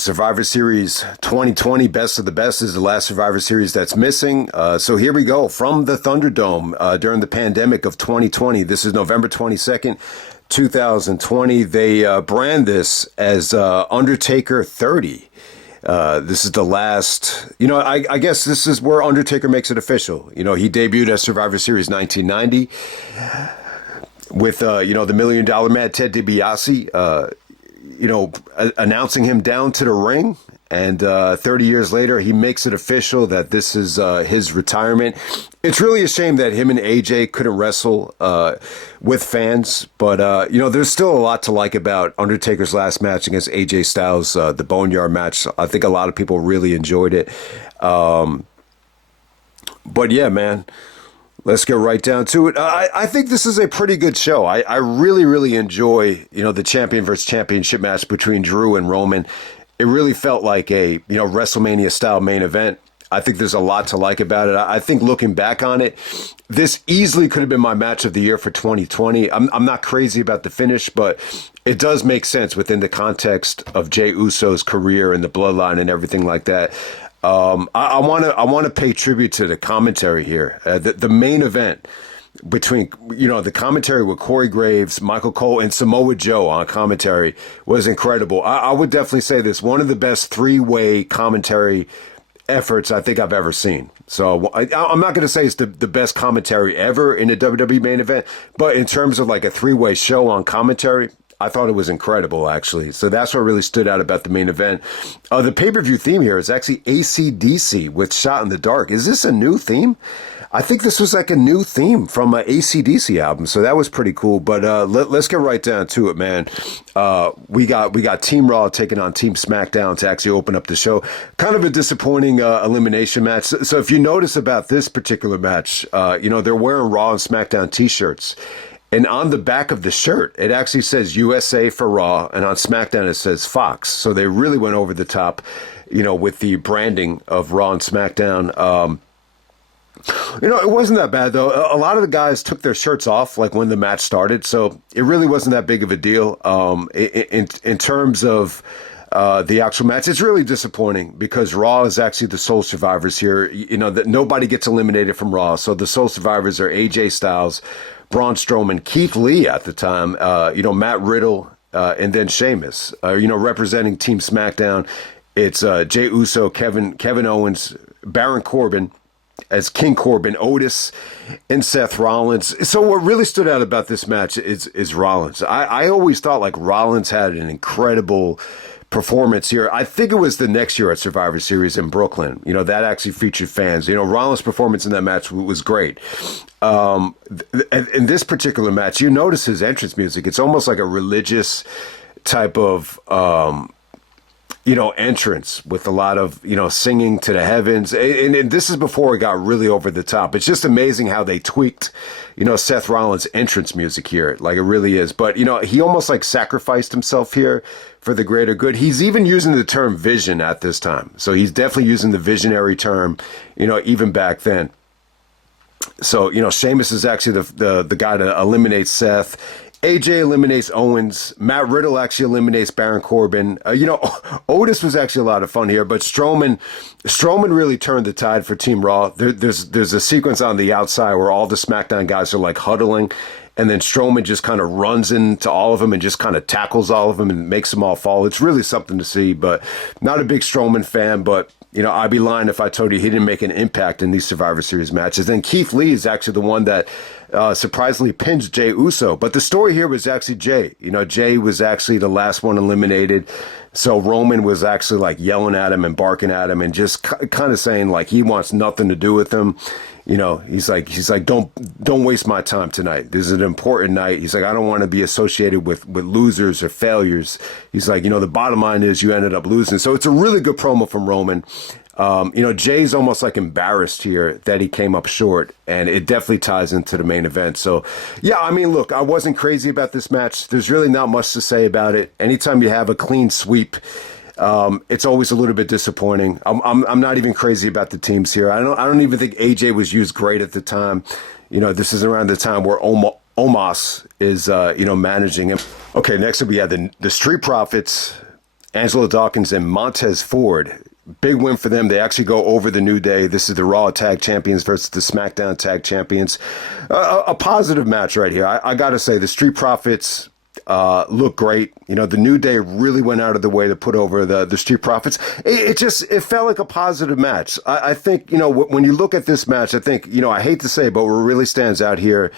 Survivor Series 2020, Best of the Best is the last Survivor Series that's missing. So here we go from the Thunderdome during the pandemic of 2020. This is November 22nd, 2020. They brand this as Undertaker 30. This is the last, I guess this is where Undertaker makes it official. He debuted at Survivor Series 1990 with, the $1 Million Man, Ted DiBiase, announcing him down to the ring. And 30 years later, he makes it official that this is his retirement. It's really a shame that him and AJ couldn't wrestle with fans. But, there's still a lot to like about Undertaker's last match against AJ Styles, the Boneyard match. I think a lot of people really enjoyed it. But, yeah, man. Let's get right down to it. I think this is a pretty good show. I really, really enjoy, the champion versus championship match between Drew and Roman. It really felt like a, WrestleMania style main event. I think there's a lot to like about it. I think looking back on it, this easily could have been my match of the year for 2020. I'm not crazy about the finish, but it does make sense within the context of Jey Uso's career and the bloodline and everything like that. I want to pay tribute to the commentary here. The main event between, the commentary with Corey Graves, Michael Cole, and Samoa Joe on commentary was incredible. I would definitely say this, one of the best three-way commentary efforts I think I've ever seen. So I'm not going to say it's the best commentary ever in a WWE main event, but in terms of like a three-way show on commentary, I thought it was incredible, actually. So that's what really stood out about the main event. The pay-per-view theme here is actually AC/DC with Shot in the Dark. Is this a new theme? I think this was like a new theme from an AC/DC album, so that was pretty cool. But let's get right down to it, man. We got Team Raw taking on Team Smackdown to actually open up the show. Kind of a disappointing elimination match. So if you notice about this particular match, they're wearing Raw and Smackdown T-shirts. And on the back of the shirt, it actually says USA for Raw, and on SmackDown it says Fox. So they really went over the top, with the branding of Raw and SmackDown. It wasn't that bad, though. A lot of the guys took their shirts off, like when the match started, so it really wasn't that big of a deal. In terms of the actual match, it's really disappointing because Raw is actually the sole survivors here. That nobody gets eliminated from Raw, so the sole survivors are AJ Styles, Braun Strowman, Keith Lee at the time, Matt Riddle, and then Sheamus. Representing Team SmackDown, it's Jey Uso, Kevin Owens, Baron Corbin as King Corbin, Otis, and Seth Rollins. So what really stood out about this match is Rollins. I always thought like Rollins had an incredible performance here. I think it was the next year at Survivor Series in Brooklyn. That actually featured fans. Rollins' performance in that match was great. In this particular match, you notice his entrance music. It's almost like a religious type of, entrance with a lot of, singing to the heavens. And this is before it got really over the top. It's just amazing how they tweaked, Seth Rollins' entrance music here. Like it really is. But, he almost like sacrificed himself here for the greater good. He's even using the term vision at this time. So he's definitely using the visionary term, even back then. So, Sheamus is actually the guy to eliminate Seth. AJ eliminates Owens. Matt Riddle actually eliminates Baron Corbin. Otis was actually a lot of fun here, but Strowman really turned the tide for Team Raw. There's a sequence on the outside where all the SmackDown guys are like huddling, and then Strowman just kind of runs into all of them and just kind of tackles all of them and makes them all fall. It's really something to see, but not a big Strowman fan, but I'd be lying if I told you he didn't make an impact in these Survivor Series matches. Then Keith Lee is actually the one that surprisingly pins Jey Uso. But the story here was actually Jey. Jey was actually the last one eliminated. So Roman was actually like yelling at him and barking at him and just kind of saying like he wants nothing to do with him. He's like, don't waste my time tonight. This is an important night. He's like, I don't want to be associated with losers or failures. He's like, the bottom line is you ended up losing. So it's a really good promo from Roman. Jay's almost like embarrassed here that he came up short, and it definitely ties into the main event. So, yeah, I mean, look, I wasn't crazy about this match. There's really not much to say about it. Anytime you have a clean sweep, it's always a little bit disappointing. I'm not even crazy about the teams here. I don't even think AJ was used great at the time. This is around the time where Omos is managing him. Okay, next up we have the Street Profits Angelo Dawkins and Montez Ford. Big win for them. They actually go over the New Day. This is the Raw Tag Champions versus the SmackDown Tag Champions. A positive match right here. I got to say, the Street Profits look great. The New Day really went out of the way to put over the Street Profits. It felt like a positive match. I think, when you look at this match, I think, I hate to say, but what really stands out here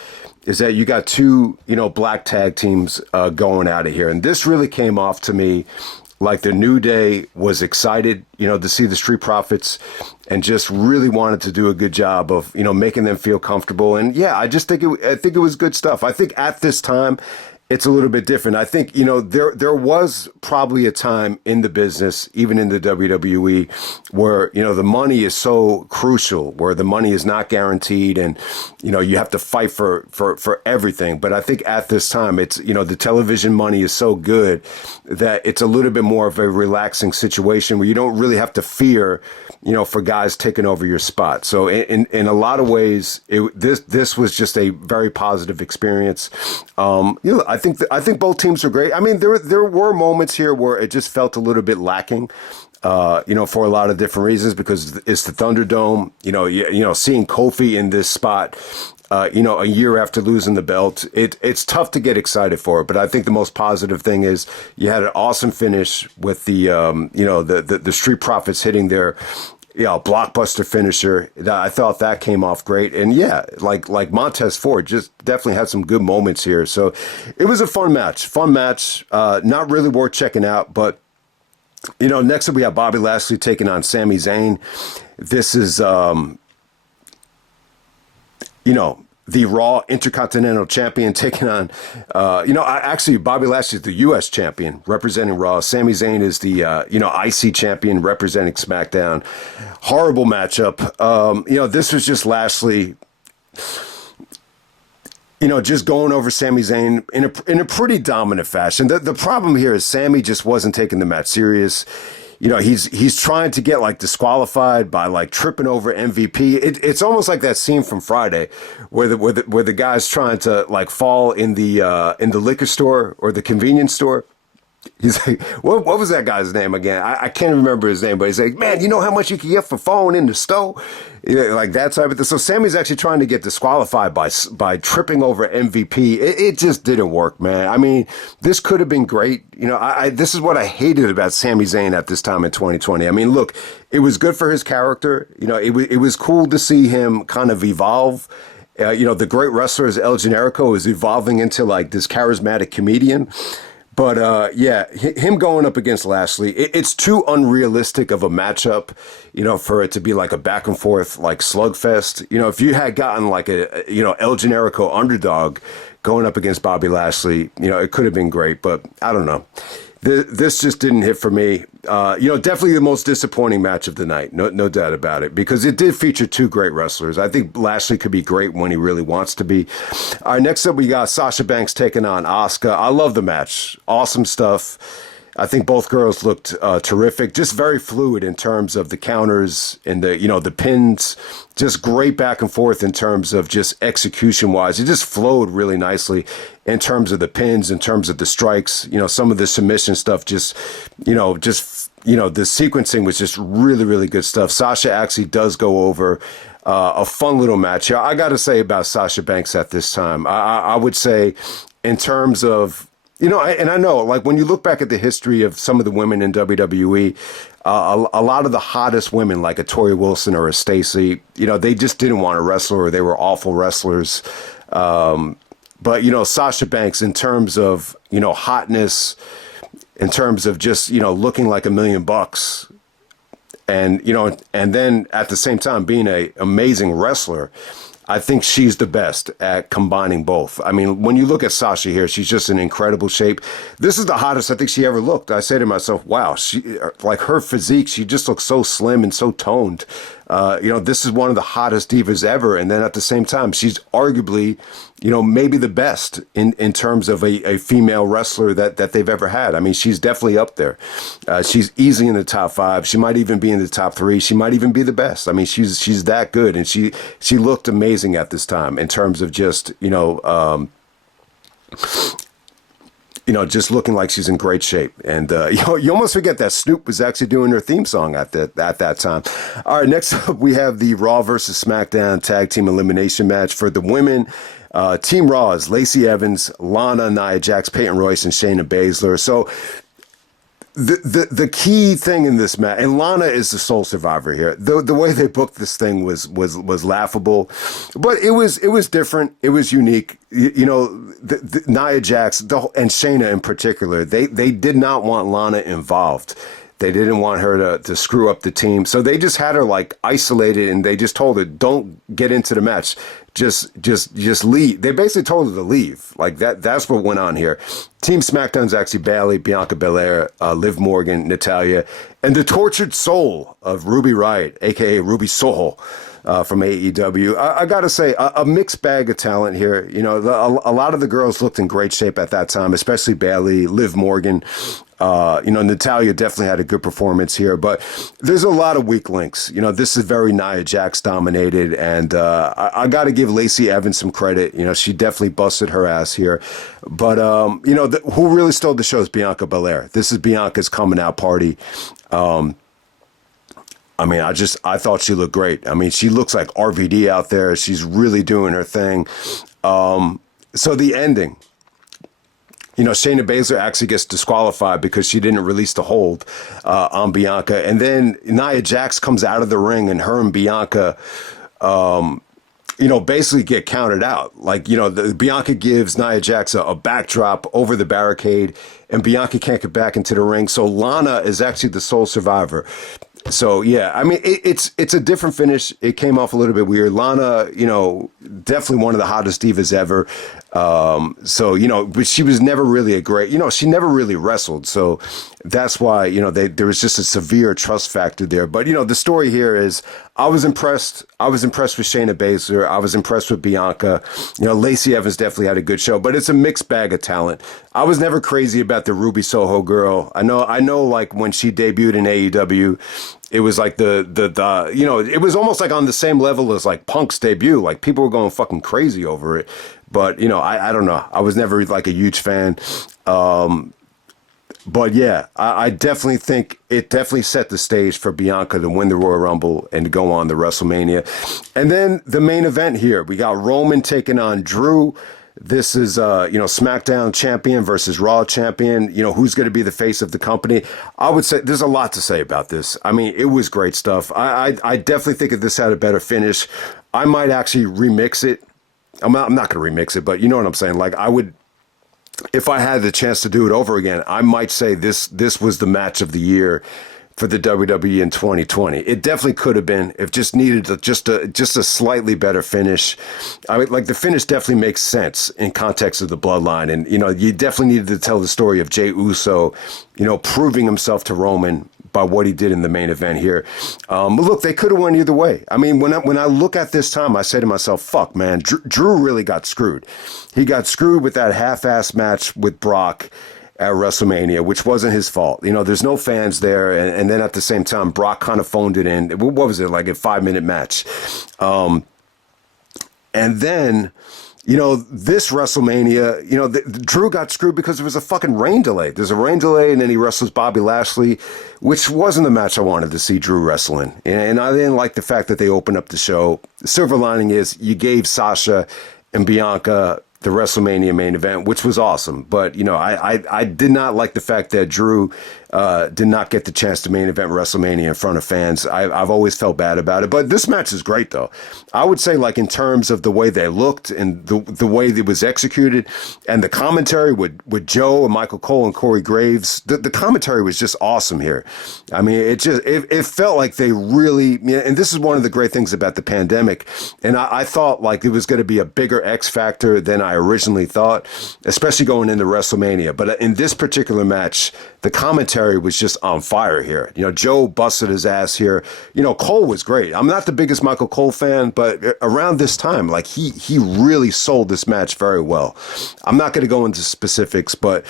is that you got two, black tag teams going out of here. And this really came off to me like the New Day was excited, to see the Street Profits and just really wanted to do a good job of, making them feel comfortable. And yeah, I think it was good stuff. I think at this time, it's a little bit different. I think, there was probably a time in the business, even in the WWE, where, the money is so crucial, where the money is not guaranteed and, you have to fight for everything. But I think at this time, it's, the television money is so good that it's a little bit more of a relaxing situation where you don't really have to fear, for guys taking over your spot. So in a lot of ways, this was just a very positive experience. I think both teams are great. I mean, there were moments here where it just felt a little bit lacking, for a lot of different reasons, because it's the Thunderdome. Seeing Kofi in this spot, a year after losing the belt, it's tough to get excited for it. But I think the most positive thing is you had an awesome finish with the Street Profits hitting their blockbuster finisher. I thought that came off great. And yeah, like Montez Ford just definitely had some good moments here. So it was a fun match, not really worth checking out. But, next up we have Bobby Lashley taking on Sami Zayn. This is, the Raw Intercontinental Champion taking on, Bobby Lashley is the U.S. Champion representing Raw. Sami Zayn is the, IC Champion representing SmackDown. Horrible matchup. This was just Lashley, just going over Sami Zayn in a pretty dominant fashion. The problem here is Sami just wasn't taking the match serious. He's trying to get disqualified by tripping over MVP. It's almost like that scene from Friday where the guy's trying to fall in the liquor store or the convenience store. He's like, what was that guy's name again? I can't remember his name, but he's like, man, you know how much you can get for falling in the stove? Like that type of thing. So Sammy's actually trying to get disqualified by tripping over MVP. It just didn't work, man. I mean, this could have been great. This is what I hated about Sami Zayn at this time in 2020. I mean, look, it was good for his character. It was cool to see him kind of evolve. The great wrestler as El Generico is evolving into this charismatic comedian. But, him going up against Lashley, it's too unrealistic of a matchup, for it to be a back and forth, slugfest. If you had gotten El Generico underdog going up against Bobby Lashley, it could have been great. But I don't know. This just didn't hit for me. Definitely the most disappointing match of the night. No doubt about it, because it did feature two great wrestlers. I think Lashley could be great when he really wants to be. All right, next up we got Sasha Banks taking on Asuka. I love the match. Awesome stuff. I think both girls looked terrific. Just very fluid in terms of the counters and the pins. Just great back and forth in terms of just execution wise. It just flowed really nicely in terms of the pins, in terms of the strikes. Some of the submission stuff. The sequencing was just really, really good stuff. Sasha actually does go over. A fun little match here. I got to say about Sasha Banks at this time. I would say in terms of. And I know, when you look back at the history of some of the women in WWE, a lot of the hottest women, like a Tori Wilson or a Stacy, they just didn't want to wrestle or they were awful wrestlers. But Sasha Banks, in terms of, hotness, in terms of just, looking like $1,000,000 and then at the same time being an amazing wrestler, I think she's the best at combining both. I mean, when you look at Sasha here, she's just in incredible shape. This is the hottest I think she ever looked. I say to myself, wow, her physique, she just looks so slim and so toned. This is one of the hottest divas ever. And then at the same time, she's arguably, maybe the best in terms of a female wrestler that they've ever had. I mean, she's definitely up there. She's easily in the top 5. She might even be in the top 3. She might even be the best. I mean, she's that good. And she looked amazing at this time in terms of just, just looking like she's in great shape. And you almost forget that Snoop was actually doing her theme song at that time. All right, next up we have the Raw versus SmackDown Tag Team Elimination match for the women. Team Raw is Lacey Evans, Lana, Nia Jax, Peyton Royce, and Shayna Baszler. So the key thing in this match, and Lana is the sole survivor here. The way they booked this thing was laughable, but it was different. It was unique. The Nia Jax and Shayna in particular, they did not want Lana involved. They didn't want her to screw up the team. So they just had her like isolated, and they just told her, don't get into the match. Just leave. They basically told her to leave. Like that's what went on here. Team SmackDown's actually Bayley, Bianca Belair, Liv Morgan, Natalya, and the tortured soul of Ruby Riot, aka Ruby Soho, from AEW. I gotta say, a mixed bag of talent here. A lot of the girls looked in great shape at that time, especially Bayley, Liv Morgan. Natalya definitely had a good performance here, but there's a lot of weak links. This is very Nia Jax dominated, and I got to give Lacey Evans some credit. She definitely busted her ass here, but who really stole the show is Bianca Belair. This is Bianca's coming out party. I thought she looked great. She looks like RVD out there. She's really doing her thing. So the ending. Shayna Baszler actually gets disqualified because she didn't release the hold on Bianca. And then Nia Jax comes out of the ring, and her and Bianca, basically get counted out. Bianca gives Nia Jax a backdrop over the barricade, and Bianca can't get back into the ring. So Lana is actually the sole survivor. So, yeah, it's a different finish. It came off a little bit weird. Lana, definitely one of the hottest divas ever. But she was never really she never really wrestled. So that's why, there was just a severe trust factor there. But, the story here is I was impressed. I was impressed with Shayna Baszler. I was impressed with Bianca. Lacey Evans definitely had a good show, but it's a mixed bag of talent. I was never crazy about the Ruby Soho girl. I know like when she debuted in AEW, it was like it was almost like on the same level as like Punk's debut. Like people were going fucking crazy over it. But, I don't know. I was never like a huge fan. But yeah, I definitely think it definitely set the stage for Bianca to win the Royal Rumble and to go on to WrestleMania. And then the main event here, we got Roman taking on Drew. This is, SmackDown champion versus Raw champion. Who's going to be the face of the company? I would say there's a lot to say about this. It was great stuff. I definitely think if this had a better finish, I might actually remix it. I'm not going to remix it, but you know what I'm saying? Like I would, if I had the chance to do it over again, I might say this was the match of the year for the WWE in 2020. It definitely could have been. If just needed just a slightly better finish. The finish definitely makes sense in context of the bloodline, and you definitely needed to tell the story of Jey Uso, proving himself to Roman by what he did in the main event here. Look, they could have went either way. When I look at this time, I say to myself, fuck, man, Drew really got screwed. He got screwed with that half-ass match with Brock at WrestleMania, which wasn't his fault. There's no fans there. And then at the same time, Brock kind of phoned it in. What was it, like a 5-minute match? And then, this WrestleMania, Drew got screwed because there was a fucking rain delay. There's a rain delay, and then he wrestles Bobby Lashley, which wasn't the match I wanted to see Drew wrestling. And I didn't like the fact that they opened up the show. The silver lining is you gave Sasha and Bianca the WrestleMania main event, which was awesome. But, I did not like the fact that Drew did not get the chance to main event WrestleMania in front of fans. I've always felt bad about it. But this match is great, though. I would say, like, in terms of the way they looked and the way it was executed and the commentary with Joe and Michael Cole and Corey Graves, the commentary was just awesome here. It felt like they really, and this is one of the great things about the pandemic, and I thought, like, it was going to be a bigger X factor than I originally thought, especially going into WrestleMania. But in this particular match, the commentary was just on fire here. Joe busted his ass here. Cole was great. I'm not the biggest Michael Cole fan, but around this time, like he really sold this match very well. I'm not going to go into specifics, but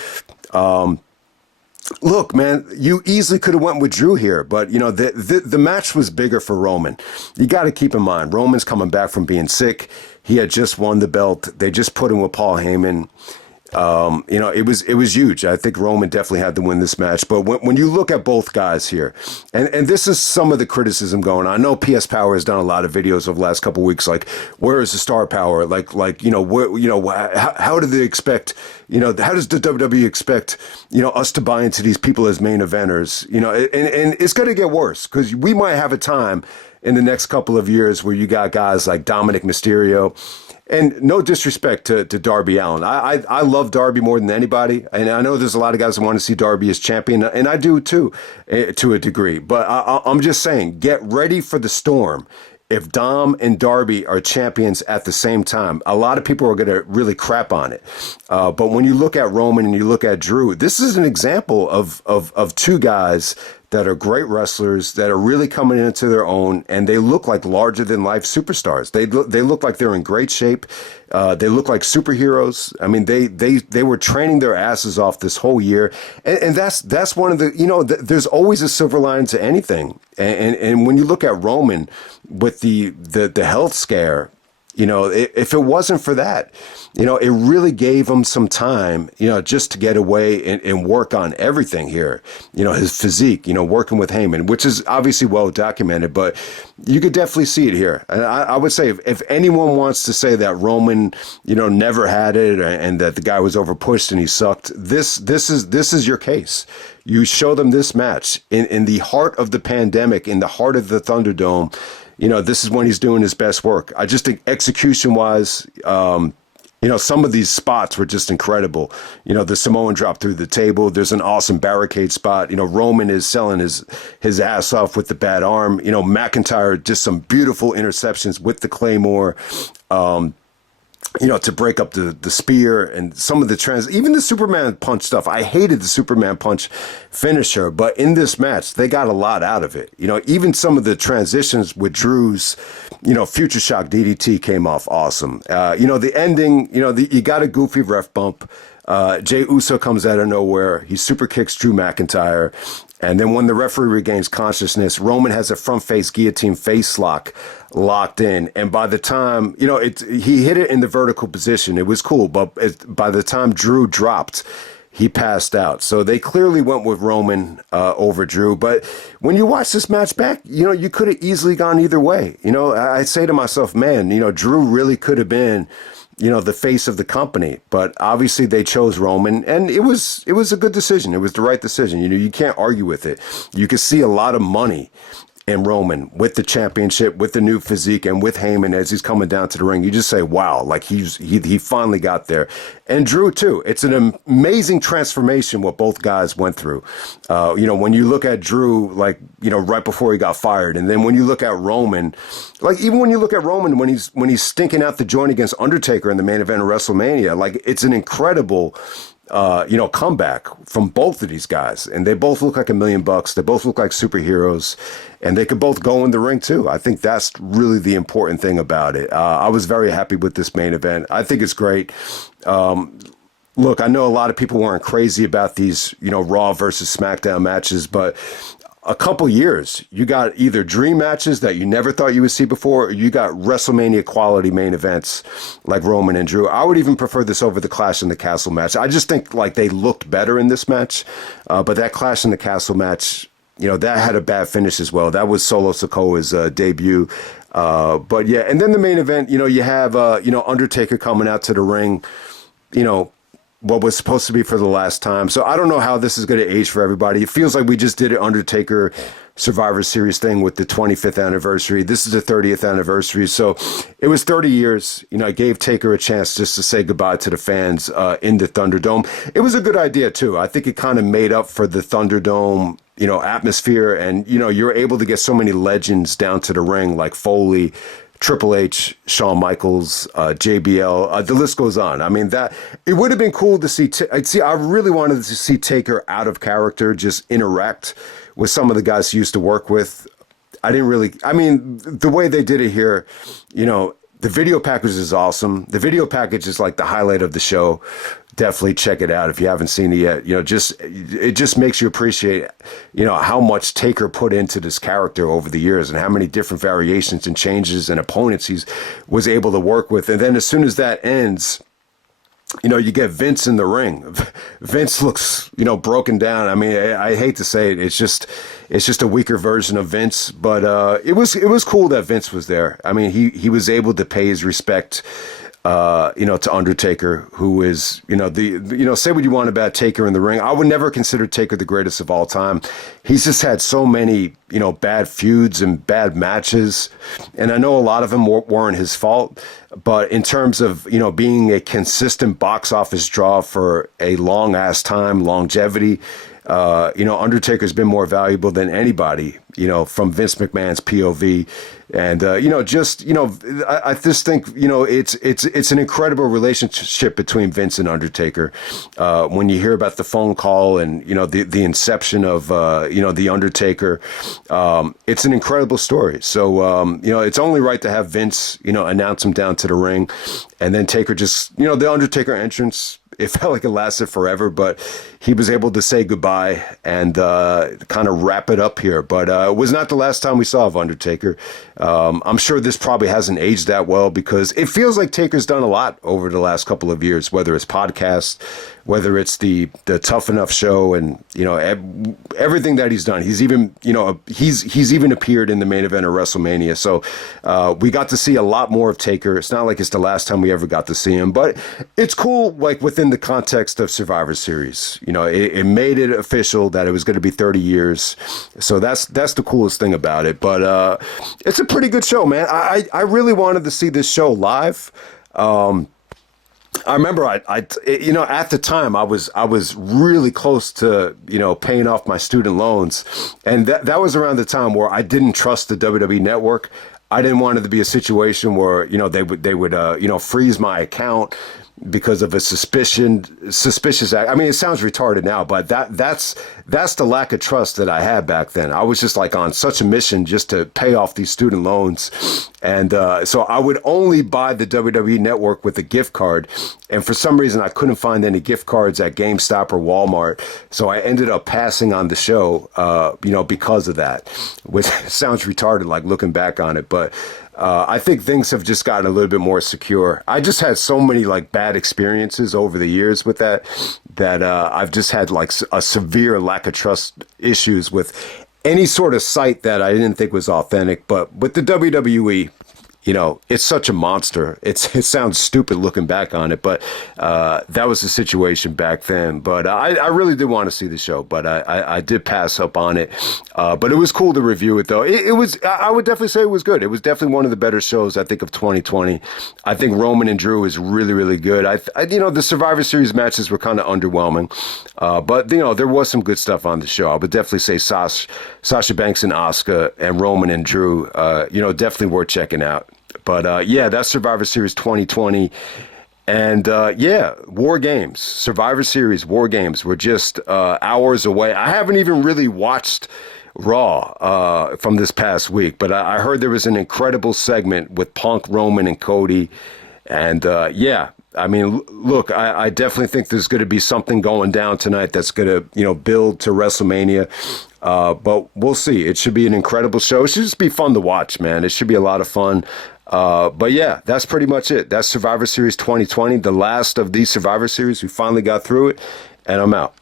look, man, you easily could have went with Drew here, but the match was bigger for Roman. You got to keep in mind, Roman's coming back from being sick. He had just won the belt. They just put him with Paul Heyman. It was huge. I think Roman definitely had to win this match. But when you look at both guys here, and this is some of the criticism going on. I know PS Power has done a lot of videos over the last couple of weeks, like where is the star power? How do they expect? How does the WWE expect us to buy into these people as main eventers? And it's going to get worse because we might have a time in the next couple of years where you got guys like Dominic Mysterio. And no disrespect to Darby Allin. I love Darby more than anybody. And I know there's a lot of guys that want to see Darby as champion. And I do too, to a degree. But I'm just saying, get ready for the storm. If Dom and Darby are champions at the same time, a lot of people are going to really crap on it. But when you look at Roman and you look at Drew, this is an example of two guys that are great wrestlers that are really coming into their own, and they look like larger than life superstars. They look like they're in great shape. They look like superheroes. I mean, they were training their asses off this whole year, and that's one of the there's always a silver lining to anything. And when you look at Roman with the health scare, if it wasn't for that, it really gave him some time, just to get away and work on everything here. His physique, working with Heyman, which is obviously well documented, but you could definitely see it here. And I would say if anyone wants to say that Roman, never had it and that the guy was overpushed and he sucked, this is your case. You show them this match in the heart of the pandemic, in the heart of the Thunderdome. This is when he's doing his best work. I just think execution-wise, some of these spots were just incredible. The Samoan drop through the table. There's an awesome barricade spot. Roman is selling his ass off with the bad arm. McIntyre, just some beautiful interceptions with the Claymore. To break up the spear and some of the even the Superman punch stuff. I hated the Superman punch finisher, but in this match, they got a lot out of it. Even some of the transitions with Drew's, Future Shock DDT came off awesome. The ending, you got a goofy ref bump. Jey Uso comes out of nowhere. He super kicks Drew McIntyre. And then when the referee regains consciousness, Roman has a front face guillotine face lock locked in. And by the time, he hit it in the vertical position. It was cool. But by the time Drew dropped, he passed out. So they clearly went with Roman over Drew. But when you watch this match back, you could have easily gone either way. I say to myself, man, Drew really could have been the face of the company, but obviously they chose Roman, and it was a good decision. It was the right decision. You can't argue with it. You can see a lot of money in Roman with the championship, with the new physique, and with Heyman as he's coming down to the ring. You just say, wow, like he finally got there. And Drew too. It's an amazing transformation what both guys went through. When you look at Drew, right before he got fired, and then when you look at Roman, even when you look at Roman when he's stinking out the joint against Undertaker in the main event of WrestleMania, it's an incredible comeback from both of these guys. And they both look like $1 million. They both look like superheroes, and they could both go in the ring too. I think that's really the important thing about it. I was very happy with this main event. I think it's great. Look, I know a lot of people weren't crazy about these, Raw versus SmackDown matches, but a couple years, you got either dream matches that you never thought you would see before, or you got WrestleMania quality main events like Roman and Drew. I would even prefer this over the Clash in the Castle match. I just think they looked better in this match, but that Clash in the Castle match, that had a bad finish as well. That was Solo Sikoa's debut. But yeah, and then the main event, you have Undertaker coming out to the ring, what was supposed to be for the last time. So I don't know how this is going to age for everybody. It feels like we just did an Undertaker Survivor Series thing with the 25th anniversary. This is the 30th anniversary. So it was 30 years. I gave Taker a chance just to say goodbye to the fans in the Thunderdome. It was a good idea too. I think it kind of made up for the Thunderdome, atmosphere. And, you're able to get so many legends down to the ring like Foley, Triple H, Shawn Michaels, JBL, the list goes on. I mean, that it would have been cool to see. I really wanted to see Taker out of character, just interact with some of the guys he used to work with. The way they did it here, the video package is awesome. The video package is like the highlight of the show. Definitely check it out if you haven't seen it yet. It just makes you appreciate, how much Taker put into this character over the years and how many different variations and changes and opponents he was able to work with. And then as soon as that ends, you get Vince in the ring. Vince looks, broken down. I mean, I hate to say it. It's just a weaker version of Vince, but it was cool that Vince was there. I mean, he was able to pay his respect, to Undertaker, who is, say what you want about Taker in the ring. I would never consider Taker the greatest of all time. He's just had so many, bad feuds and bad matches. And I know a lot of them weren't his fault, but in terms of, being a consistent box office draw for a long ass time, longevity, Undertaker's been more valuable than anybody, from Vince McMahon's POV. And, I just think, it's an incredible relationship between Vince and Undertaker. When you hear about the phone call and, the inception of, the Undertaker, it's an incredible story. So, it's only right to have Vince, announce him down to the ring, and then Taker just, the Undertaker entrance. It felt like it lasted forever, but he was able to say goodbye and kind of wrap it up here. But it was not the last time we saw of Undertaker. I'm sure this probably hasn't aged that well because it feels like Taker's done a lot over the last couple of years, whether it's podcasts, whether it's the Tough Enough show, and everything that he's done. He's even he's even appeared in the main event of WrestleMania. So we got to see a lot more of Taker. It's not like it's the last time we ever got to see him, but it's cool. Like within the context of Survivor Series, it made it official that it was going to be 30 years. So that's the coolest thing about it. But it's a pretty good show, man. I really wanted to see this show live. I remember at the time I was really close to, paying off my student loans. And that was around the time where I didn't trust the WWE network. I didn't want it to be a situation where, they would freeze my account because of a suspicious act. I mean, it sounds retarded now, but that's the lack of trust that I had back then. I was just like on such a mission just to pay off these student loans. And so I would only buy the WWE network with a gift card. And for some reason, I couldn't find any gift cards at GameStop or Walmart. So I ended up passing on the show, because of that, which sounds retarded, like looking back on it. But I think things have just gotten a little bit more secure. I just had so many like bad experiences over the years with that I've just had like a severe lack of trust issues with any sort of site that I didn't think was authentic. But with the WWE, it's such a monster. It sounds stupid looking back on it, but that was the situation back then. But I really did want to see the show, but I did pass up on it. But it was cool to review it, though. It was, I would definitely say it was good. It was definitely one of the better shows, I think, of 2020. I think Roman and Drew is really, really good. The Survivor Series matches were kind of underwhelming, but there was some good stuff on the show. I would definitely say Sasha Banks and Asuka and Roman and Drew, definitely worth checking out. But that's Survivor Series 2020. And War Games, Survivor Series, War Games. We're just hours away. I haven't even really watched Raw from this past week, but I heard there was an incredible segment with Punk, Roman, and Cody. And I mean, look, I definitely think there's going to be something going down tonight that's going to, build to WrestleMania. But we'll see. It should be an incredible show. It should just be fun to watch, man. It should be a lot of fun. But that's pretty much it. That's Survivor Series 2020, the last of the Survivor Series. We finally got through it, and I'm out.